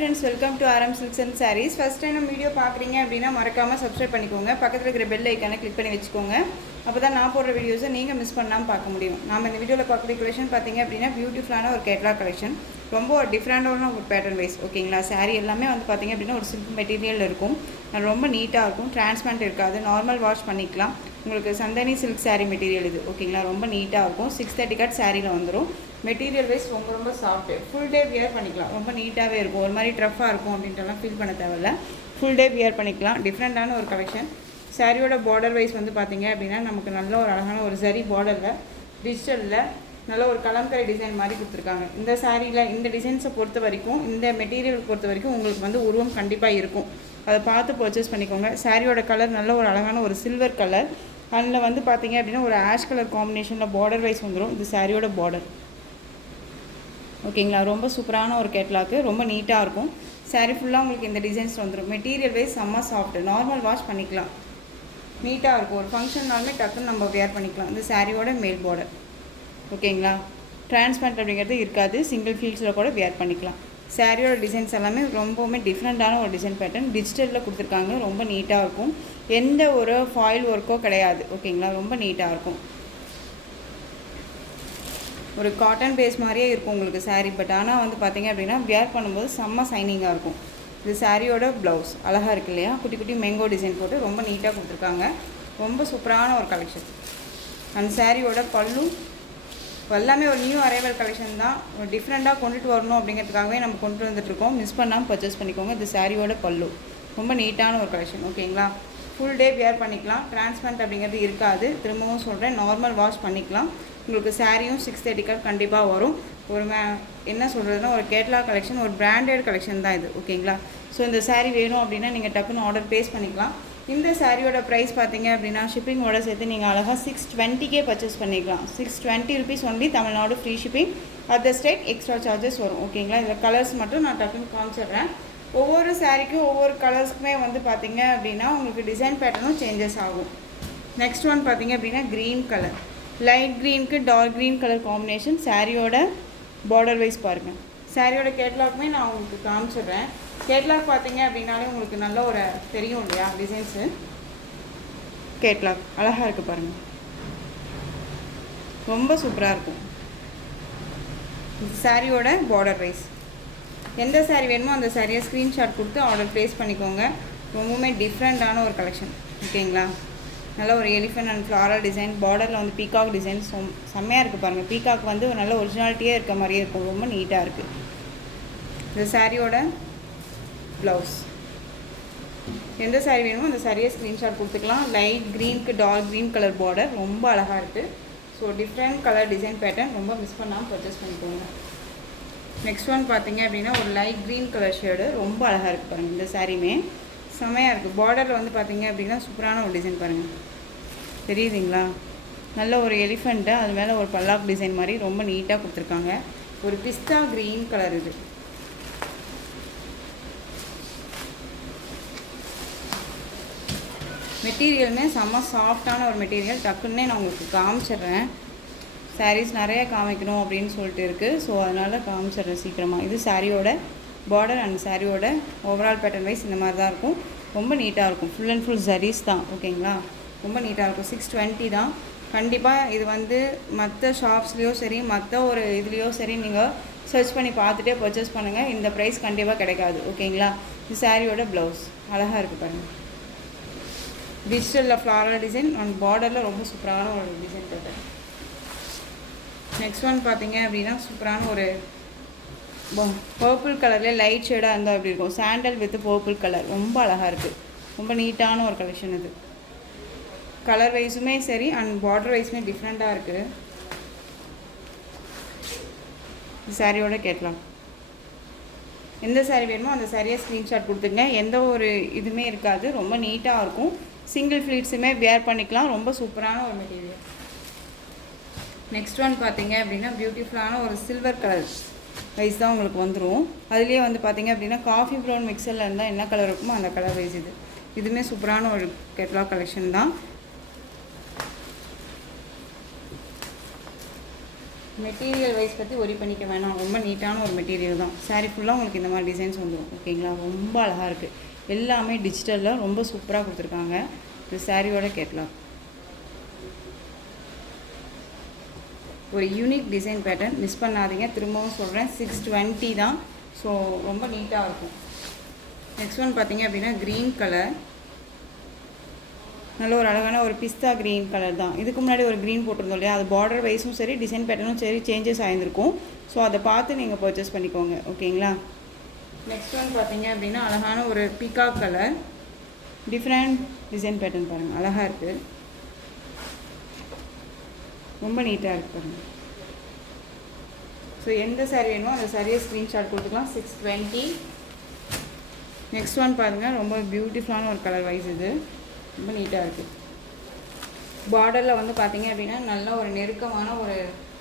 friends, welcome to RM Silks and Sarees. First time நம்ம video பார்க்குறீங்க அப்படின்னா மறக்காமல் சப்ஸ்கிரைப் பண்ணிக்கோங்க. பக்கத்தில் இருக்கிற பெல் ஐக்கானை கிளிக் பண்ணி வச்சுக்கோங்க. அப்போ தான் நான் போடுற வீடியோஸை நீங்கள் மிஸ் பண்ணாமல் பார்க்க முடியும். நாம் இந்த வீடியோவில் பார்க்குற கலெக்ஷன் பார்த்தீங்க அப்படின்னா பியூட்டிஃபுல்லான ஒரு கேட்லாக் கலெக்ஷன். ரொம்ப ஒரு டிஃப்ரெண்டான ஒரு பேட்டர்ன் வைஸ் ஓகேங்களா. சாரீ எல்லாமே வந்து பார்த்திங்க அப்படின்னா ஒரு சில்க் மெட்டீரியல் இருக்கும். ரொம்ப நீட்டாக இருக்கும். டிரான்ஸ்பரண்ட் இருக்காது. நார்மல் வாஷ் பண்ணிக்கலாம். உங்களுக்கு சந்தனி சில்க் சாரீ மெட்டீரியல் இது ஓகேங்களா. ரொம்ப நீட்டாக இருக்கும். 630 கட் சாரியில் வந்துடும். மெட்டீரியல் வைஸ் ரொம்ப சாஃப்ட்டு. ஃபுல் டே வியர் பண்ணிக்கலாம். ரொம்ப நீட்டாகவே இருக்கும். ஒரு மாதிரி ட்ரஃபாக இருக்கும் அப்படின்ட்டுலாம் ஃபீல் பண்ண தேவையில்ல. ஃபுல் டே வியர் பண்ணிக்கலாம். டிஃப்ரெண்ட்டான ஒரு கலெக்ஷன். சாரியோட பார்டர் வைஸ் வந்து பார்த்திங்க அப்படின்னா நமக்கு நல்ல ஒரு அழகான ஒரு சரி பார்டரில் டிஜிட்டலில் நல்ல ஒரு கலம்கரை டிசைன் மாதிரி கொடுத்துருக்காங்க. இந்த சாரியில் இந்த டிசைன்ஸை பொறுத்த வரைக்கும், இந்த மெட்டீரியல் பொறுத்த வரைக்கும் உங்களுக்கு வந்து உருவம் கண்டிப்பாக இருக்கும். அதை பார்த்து பர்ச்சேஸ் பண்ணிக்கோங்க. சாரியோட கலர் நல்ல ஒரு அழகான ஒரு சில்வர் கலர். அதில் வந்து பார்த்திங்க அப்படின்னா ஒரு ஆஷ் கலர் காம்பினேஷனில் பார்டர் வைஸ் வந்துடும். இது சாரியோட பார்டர் ஓகேங்களா. ரொம்ப சூப்பரான ஒரு கேட்லாக்கு. ரொம்ப நீட்டாக இருக்கும். சாரீ ஃபுல்லாக உங்களுக்கு இந்த டிசைன்ஸ் வந்துடும். மெட்டீரியல் வைஸ் செம்ம சாஃப்ட்டு. நார்மல் வாஷ் பண்ணிக்கலாம். நீட்டாக இருக்கும். ஒரு ஃபங்க்ஷன்னாலுமே டக்குன்னு நம்ம வேர் பண்ணிக்கலாம். இந்த சாரியோட மேல் பார்டர் ஓகேங்களா. டிரான்ஸ்பரண்ட் அப்படிங்கிறது இருக்காது. சிங்கிள் ஃபீல்ஸில் கூட வேர் பண்ணிக்கலாம். சாரியோட டிசைன்ஸ் எல்லாமே ரொம்பவுமே டிஃப்ரெண்ட்டான ஒரு டிசைன் பேட்டர்ன். டிஜிட்டலில் கொடுத்துருக்காங்க. ரொம்ப நீட்டாக இருக்கும். எந்த ஒரு ஃபாயில் ஒர்க்கோ கிடையாது ஓகேங்களா. ரொம்ப நீட்டாக இருக்கும். ஒரு காட்டன் பேஸ் மாதிரியே இருக்கும் உங்களுக்கு சாரீ. பட் ஆனால் வந்து பார்த்திங்க அப்படின்னா வியர் பண்ணும்போது செம்ம சைனிங்காக இருக்கும். இது சாரியோட ப்ளவுஸ் அழகாக இருக்குது இல்லையா. குட்டி குட்டி மேங்கோ டிசைன் போட்டு ரொம்ப நீட்டாக கொடுத்துருக்காங்க. ரொம்ப சூப்பரான ஒரு கலெக்ஷன். அந்த சாரியோட பல்லு எல்லாமே ஒரு நியூ அரைவல் கலெக்ஷன் தான். ஒரு டிஃப்ரெண்ட்டாக கொண்டுட்டு வரணும் அப்படிங்கிறதுக்காகவே நம்ம கொண்டு வந்துட்டுருக்கோம். மிஸ் பண்ணாமல் பர்ச்சேஸ் பண்ணிக்கோங்க. இது சாரியோட பல்லு. ரொம்ப நீட்டான ஒரு கலெக்ஷன் ஓகேங்களா. ஃபுல் டே வியர் பண்ணிக்கலாம். டிரான்ஸ்பரண்ட் அப்படிங்கிறது இருக்காது. திரும்பவும் சொல்கிறேன், நார்மல் வாஷ் பண்ணிக்கலாம். உங்களுக்கு சாரியும் 630 கட் கண்டிப்பாக வரும். ஒரு என்ன சொல்கிறதுனா ஒரு கேட்லாக் கலெக்ஷன், ஒரு பிராண்டட் கலெக்ஷன் தான் இது ஓகேங்களா. ஸோ இந்த சாரீ வேணும் அப்படின்னா நீங்கள் டக்குன்னு ஆர்டர் பேஸ் பண்ணிக்கலாம். இந்த சாரியோட ப்ரைஸ் பார்த்தீங்க அப்படின்னா ஷிப்பிங்கோட சேர்த்து நீங்கள் அழகாக 620 பர்ச்சேஸ் பண்ணிக்கலாம். 620 rupees only. Tamil Nadu free shipping. Other state extra charges வரும் ஓகேங்களா. இதில் கலர்ஸ் மட்டும் நான் டக்குன்னு காமிச்சிடுறேன். ஒவ்வொரு சாரிக்கும் ஒவ்வொரு கலர்ஸ்க்குமே வந்து பார்த்திங்க அப்படின்னா உங்களுக்கு டிசைன் பேட்டர்னும் சேஞ்சஸ் ஆகும். நெக்ஸ்ட் ஒன் பார்த்திங்க அப்படின்னா க்ரீன் கலர். லைட் க்ரீனுக்கு டார்க் க்ரீன் கலர் காம்பினேஷன். சாரியோட பார்டர் வைஸ் பாருங்கள். சாரியோட கேட்லாக்குமே நான் உங்களுக்கு காமிச்சிடுறேன். கேட்லாக் பார்த்தீங்க அப்படின்னாலே உங்களுக்கு நல்ல ஒரு தெரியும் இல்லையா டிசைன்ஸு. கேட்லாக் அழகாக இருக்குது பாருங்கள். ரொம்ப சூப்பராக இருக்கும். சாரியோட பார்டர் வைஸ் எந்த சாரீ வேணுமோ அந்த சாரியை ஸ்க்ரீன்ஷாட் கொடுத்து ஆர்டர் ப்ளேஸ் பண்ணிக்கோங்க. ரொம்பவுமே டிஃப்ரெண்ட்டான ஒரு கலெக்ஷன் ஓகேங்களா. நல்ல ஒரு எலிஃபென்ட் அண்ட் ஃப்ளாரல் டிசைன். பார்டரில் வந்து பீகாக் டிசைன் செம்மையாக இருக்குது பாருங்கள். பீகாக் வந்து ஒரு நல்ல ஒரிஜினாலிட்டியே இருக்க மாதிரியே இருக்கும். ரொம்ப நீட்டாக இருக்குது. இந்த சாரியோட ப்ளவுஸ். எந்த சாரீ வேணுமோ அந்த சாரியை ஸ்க்ரீன்ஷாட் கொடுத்துக்கலாம். லைட் க்ரீனுக்கு டார்க் க்ரீன் கலர் பார்டர் ரொம்ப அழகாக இருக்குது. So different colour design pattern. ரொம்ப மிஸ் பண்ணாமல் பர்ச்சேஸ் பண்ணிக்கோங்க. நெக்ஸ்ட் ஒன் பார்த்தீங்க அப்படின்னா ஒரு லைட் க்ரீன் கலர் ஷேடு. ரொம்ப அழகாக இருக்குது பாருங்கள். இந்த சாரியுமே செம்மையாக இருக்குது. பார்டரில் வந்து பார்த்திங்க அப்படின்னா சூப்பரான ஒரு டிசைன் பாருங்கள். தெரியுதுங்களா. நல்ல ஒரு எலிஃபெண்ட்டு, அது மேலே ஒரு பல்லாக் டிசைன் மாதிரி ரொம்ப நீட்டாக கொடுத்துருக்காங்க. ஒரு பிஸ்தா க்ரீன் கலர் இது. மெட்டீரியலுமே செம்ம சாஃப்டான ஒரு மெட்டீரியல். டக்குன்னே நான் உங்களுக்கு காமிச்சிடுறேன். சாரீஸ் நிறையா காமிக்கணும் அப்படின்னு சொல்லிட்டு இருக்குது. ஸோ அதனால் காமிச்சிடுறேன் சீக்கிரமாக. இது சாரியோட பார்டர் அண்ட் சாரியோட ஓவரால் பேட்டர்ன் வைஸ் இந்த மாதிரி தான் இருக்கும். ரொம்ப நீட்டாக இருக்கும். ஃபுல் அண்ட் ஃபுல் ஜரீஸ் தான் ஓகேங்களா. ரொம்ப நீட்டாக இருக்கும். 620 தான். கண்டிப்பாக இது வந்து மற்ற ஷாப்ஸ்லேயோ சரி, மற்ற ஒரு இதுலேயோ சரி நீங்கள் சர்ச் பண்ணி பார்த்துட்டே பர்ச்சேஸ் பண்ணுங்கள். இந்த ப்ரைஸ் கண்டிப்பாக கிடைக்காது ஓகேங்களா. இது சாரியோட ப்ளவுஸ் அழகாக இருக்குது பாருங்கள். டிஜிட்டலில் ஃப்ளாரல் டிசைன் அண்ட் பார்டரில் ரொம்ப சூப்பரான ஒரு டிசைன் பேட்டர்ன். நெக்ஸ்ட் ஒன் பார்த்தீங்க அப்படின்னா சூப்பரான ஒரு பர்பிள் கலரில் லைட் ஷேடாக இருந்தால் அப்படி இருக்கும். Sandal with purple colour. ரொம்ப அழகாக இருக்குது. ரொம்ப நீட்டான ஒரு கலெக்ஷன் இது. கலர் வைஸுமே சரி அண்ட் பார்டர் வைஸுமே டிஃப்ரெண்ட்டாக இருக்குது. சாரியோட கேட்லாம். எந்த சாரீ வேணுமோ அந்த சாரியை ஸ்க்ரீன்ஷாட் கொடுத்துங்க. எந்த ஒரு இதுவுமே இருக்காது. ரொம்ப நீட்டாக இருக்கும். சிங்கிள் ஃப்ளீட்ஸுமே வேர் பண்ணிக்கலாம். ரொம்ப சூப்பரான ஒரு மெட்டீரியல். நெக்ஸ்ட் ஒன் பார்த்தீங்க அப்படின்னா பியூட்டிஃபுல்லான ஒரு சில்வர் கலர் வைஸ் தான் உங்களுக்கு வந்துடும். அதுலேயே வந்து பார்த்திங்க அப்படின்னா காஃபி ப்ரௌன் மிக்சரில் இருந்தால் என்ன கலர் இருக்குமோ அந்த கலர் வைஸ் இது. இதுவுமே சூப்பரான ஒரு கேட்லாக் கலெக்ஷன் தான். மெட்டீரியல் வைஸ் பற்றி ஒரி பண்ணிக்க வேணாம், ரொம்ப நீட்டான ஒரு மெட்டீரியல் தான். சாரீ ஃபுல்லாக உங்களுக்கு இந்த மாதிரி டிசைன்ஸ் வந்துடும். ஓகேங்களா, ரொம்ப அழகாக இருக்குது. எல்லாமே டிஜிட்டலில் ரொம்ப சூப்பராக கொடுத்துருக்காங்க. இது சாரியோட கேட்லாக். ஒரு யூனிக் டிசைன் பேட்டர்ன், மிஸ் பண்ணாதீங்க. திரும்பவும் சொல்கிறேன், 620 தான். ஸோ ரொம்ப நீட்டாக இருக்கும். நெக்ஸ்ட் ஒன் பார்த்தீங்க அப்படின்னா க்ரீன் கலர், நல்ல ஒரு அழகான ஒரு பிஸ்தா க்ரீன் கலர் தான். இதுக்கு முன்னாடி ஒரு க்ரீன் போட்டிருந்தோம் இல்லையா, அது பார்டர் வைஸும் சரி டிசைன் பேட்டர்னும் சரி சேஞ்சஸ் ஆகிருக்கும். ஸோ அதை பார்த்து நீங்கள் பர்ச்சேஸ் பண்ணிக்கோங்க. ஓகேங்களா. நெக்ஸ்ட் ஒன் பார்த்தீங்க அப்படின்னா அழகான ஒரு peacock colour, different design pattern பாருங்கள், அழகாக இருக்குது. ரொம்ப நீட்டாக இருக்குது பாருங்கள். ஸோ எந்த சாரீ வேணுமோ அந்த சாரியை ஸ்க்ரீன்ஷாட் கொடுத்துக்கலாம். 620. நெக்ஸ்ட் ஒன் பாருங்கள், ரொம்ப பியூட்டிஃபுல்லான ஒரு கலர் வைஸ். இது ரொம்ப நீட்டாக இருக்குது. பார்டரில் வந்து பார்த்தீங்க அப்படின்னா நல்ல ஒரு நெருக்கமான ஒரு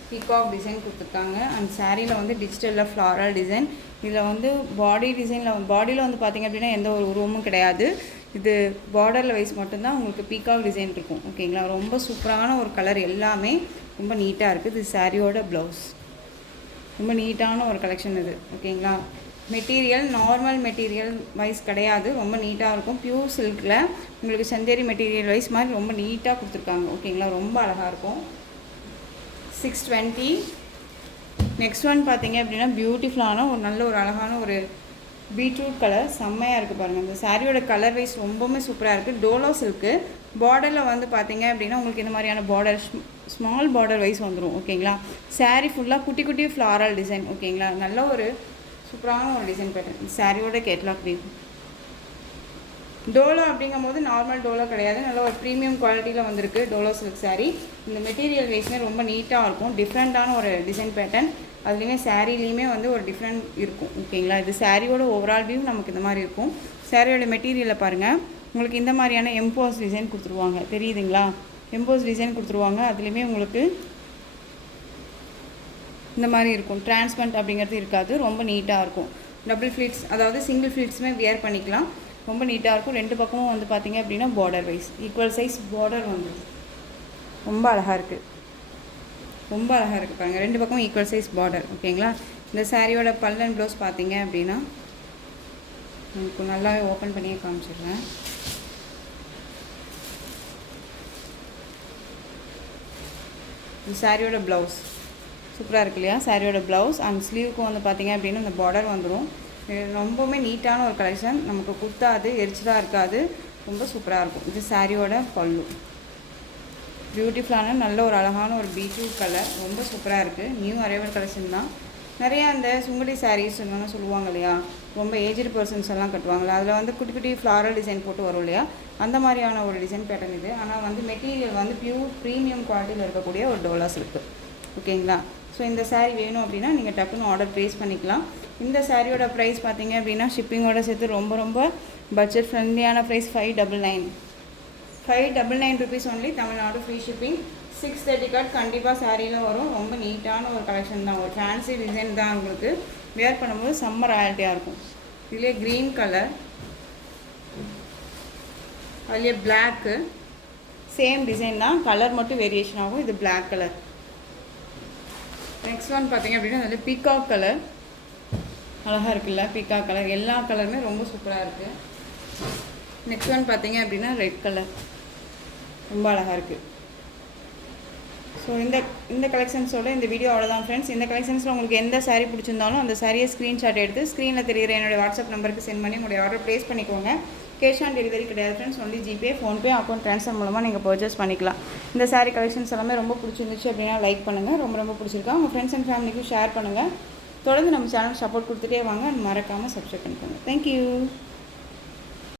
பீகாக் டிசைன் கொடுத்துருக்காங்க. அண்ட் சாரியில் வந்து டிஜிட்டலில் ஃப்ளாரல் டிசைன். இதில் வந்து பாடியில் வந்து பார்த்திங்க அப்படின்னா எந்த ஒரு உருவமும் கிடையாது. இது பார்டரில் வைஸ் மட்டும்தான் உங்களுக்கு பீகாக் டிசைன் இருக்கும். ஓகேங்களா, ரொம்ப சூப்பரான ஒரு கலர், எல்லாமே ரொம்ப நீட்டாக இருக்குது. இது சாரியோட ப்ளவுஸ். ரொம்ப நீட்டான ஒரு கலெக்ஷன் இது. ஓகேங்களா, மெட்டீரியல் நார்மல் மெட்டீரியல் வைஸ் கிடையாது, ரொம்ப நீட்டாக இருக்கும். பியூர் சில்கில் உங்களுக்கு சந்தேரி மெட்டீரியல் வைஸ் மாதிரி ரொம்ப நீட்டாக கொடுத்துருக்காங்க. ஓகேங்களா, ரொம்ப அழகாக இருக்கும். 620. நெக்ஸ்ட் ஒன் பார்த்தீங்க அப்படின்னா பியூட்டிஃபுல்லான ஒரு நல்ல ஒரு அழகான ஒரு பீட்ரூட் கலர், செம்மையாக இருக்குது பாருங்கள். இந்த சாரியோட கலர் வைஸ் ரொம்பவுமே சூப்பராக இருக்குது. டோலோ சில்க்கு. பார்டரில் வந்து பார்த்தீங்க அப்படின்னா உங்களுக்கு இந்த மாதிரியான பார்டர் ஸ்மால் பார்டர் வைஸ் வந்துடும். ஓகேங்களா, சாரீ ஃபுல்லாக குட்டி குட்டி ஃப்ளாரல் டிசைன். ஓகேங்களா, நல்ல ஒரு சூப்பரான ஒரு டிசைன் பேட்டர்ன். சாரியோட கேட்லாக் வியூ. டோலோ அப்படிங்கும் போது நார்மல் டோலோ கிடையாது, நல்ல ஒரு ப்ரீமியம் குவாலிட்டியில் வந்திருக்கு டோலோ சில்க் சாரீ. இந்த மெட்டீரியல் வைஸ்மே ரொம்ப நீட்டாக இருக்கும். டிஃப்ரெண்ட்டான ஒரு டிசைன் பேட்டர்ன், அதுலேயுமே சாரீலேயுமே வந்து ஒரு டிஃப்ரெண்ட் இருக்கும். ஓகேங்களா, இது சாரியோட ஓவரால் வியூ நமக்கு இந்த மாதிரி இருக்கும். சாரியோட மெட்டீரியலை பாருங்கள், உங்களுக்கு இந்த மாதிரியான எம்போஸ் டிசைன் கொடுத்துருவாங்க, தெரியுதுங்களா, எம்போஸ் டிசைன் கொடுத்துருவாங்க. அதுலேயுமே உங்களுக்கு இந்த மாதிரி இருக்கும். டிரான்ஸ்பரண்ட் அப்படிங்கிறது இருக்காது, ரொம்ப நீட்டாக இருக்கும். டபுள் ஃப்ளீட்ஸ், அதாவது சிங்கிள் ஃப்ளீட்ஸுமே வியர் பண்ணிக்கலாம். ரொம்ப நீட்டாக இருக்கும். ரெண்டு பக்கமும் வந்து பார்த்திங்க அப்படின்னா border wise equal size border வந்து ரொம்ப அழகாக இருக்குது. ரொம்ப அழகாக இருக்குது பாருங்கள், ரெண்டு பக்கமும் ஈக்குவல் சைஸ் பார்டர். ஓகேங்களா, இந்த சாரியோட பல்லன் ப்ளவுஸ் பார்த்தீங்க அப்படின்னா உங்களுக்கு நல்லாவே ஓப்பன் பண்ணியே காமிச்சிடுறேன். இந்த சாரியோட ப்ளவுஸ் சூப்பராக இருக்கு இல்லையா, சாரியோட ப்ளவுஸ். அண்ட் ஸ்லீவுக்கும் வந்து பார்த்திங்க அப்படின்னா இந்த பார்டர் வந்துடும். ரொம்பவுமே நீட்டான ஒரு கலெக்ஷன், நமக்கு குத்தாது, எரிச்சலாக இருக்காது, ரொம்ப சூப்பராக இருக்கும். இது சாரியோட பல்லு. பியூட்டிஃபுல்லான நல்ல ஒரு அழகான ஒரு பீட்ரூட் கலர், ரொம்ப சூப்பராக இருக்குது. நியூ அரைவல் கலெக்ஷன் தான். நிறையா அந்த சுங்குடி சாரீஸ் சொல்லுவாங்க இல்லையா, ரொம்ப ஏஜ்டு பர்சன்ஸ் எல்லாம் கட்டுவாங்களா, அதில் வந்து குட்டி குட்டி ஃப்ளாரல் டிசைன் போட்டு வரும் இல்லையா, அந்த மாதிரியான ஒரு டிசைன் பேட்டர்ன் இது. ஆனால் வந்து மெட்டீரியல் வந்து பியூர் ப்ரீமியம் குவாலிட்டியில் இருக்கக்கூடிய ஒரு டோலா சில்க்கு. ஓகேங்களா, ஸோ இந்த சாரீ வேணும் அப்படின்னா நீங்கள் டக்குன்னு ஆர்டர் ப்ளேஸ் பண்ணிக்கலாம். இந்த சாரியோட ப்ரைஸ் பார்த்தீங்க அப்படின்னா ஷிப்பிங்கோட சேர்த்து ரொம்ப ரொம்ப பட்ஜெட் ஃப்ரெண்ட்லியான price 599 rupees only. Tamil Nadu free shipping. 630 cut கண்டிப்பாக சாரியில் வரும். ரொம்ப நீட்டான ஒரு கலெக்ஷன் தான், ஒரு ஃபேன்சி டிசைன் தான். உங்களுக்கு வேர் பண்ணும்போது செம்ம ராயல்ட்டியாக இருக்கும். இதிலே க்ரீன் கலர், அதுலேயே பிளாக்கு, சேம் டிசைன் தான், கலர் மட்டும் வேரியேஷன் ஆகும். இது பிளாக் கலர். நெக்ஸ்ட் ஒன் பார்த்தீங்க அப்படின்னா அதில் பீகாக் கலர், அழகாக இருக்குல்ல பீகாக் கலர். எல்லா கலருமே ரொம்ப சூப்பராக இருக்குது. நெக்ஸ்ட் ஒன் பார்த்தீங்க அப்படின்னா ரெட் கலர், ரொம்ப அழகாக இருக்குது. ஸோ இந்த கலெக்ஷன்ஸோட இந்த வீடியோ அவ்வளோதான் ஃப்ரெண்ட்ஸ். இந்த கலெக்ஷன்ஸில் உங்களுக்கு எந்த சாரீ பிடிச்சிருந்தாலும் அந்த சாரியை ஸ்க்ரீன்ஷாட் எடுத்து ஸ்க்ரீனில் தெரிகிற என்னுடைய வாட்ஸ்அப் நம்பருக்கு சென்ட் பண்ணி உங்களுடைய ஆர்டர் ப்ளேஸ் பண்ணிக்கோங்க. கேஷ் ஆன் டெலிவரி கிடையாது friends, only GPay, PhonePe, account transfer மூலமாக நீங்கள் பர்ச்சேஸ் பண்ணிக்கலாம். இந்த சாரீ கலெக்ஷன்ஸ் எல்லாமே ரொம்ப பிடிச்சிருந்துச்சு அப்படின்னா லைக் பண்ணுங்கள். ரொம்ப ரொம்ப பிடிச்சிருக்கா உங்கள் ஃப்ரெண்ட்ஸ் அண்ட் ஃபேமிலிக்கும் ஷேர் பண்ணுங்கள். தொடர்ந்து நம்ம சேனல் சப்போர்ட் கொடுத்துட்டே வாங்க. மறக்காமல் சப்ஸ்கிரைப் பண்ணிக்கோங்க. தேங்க்யூ.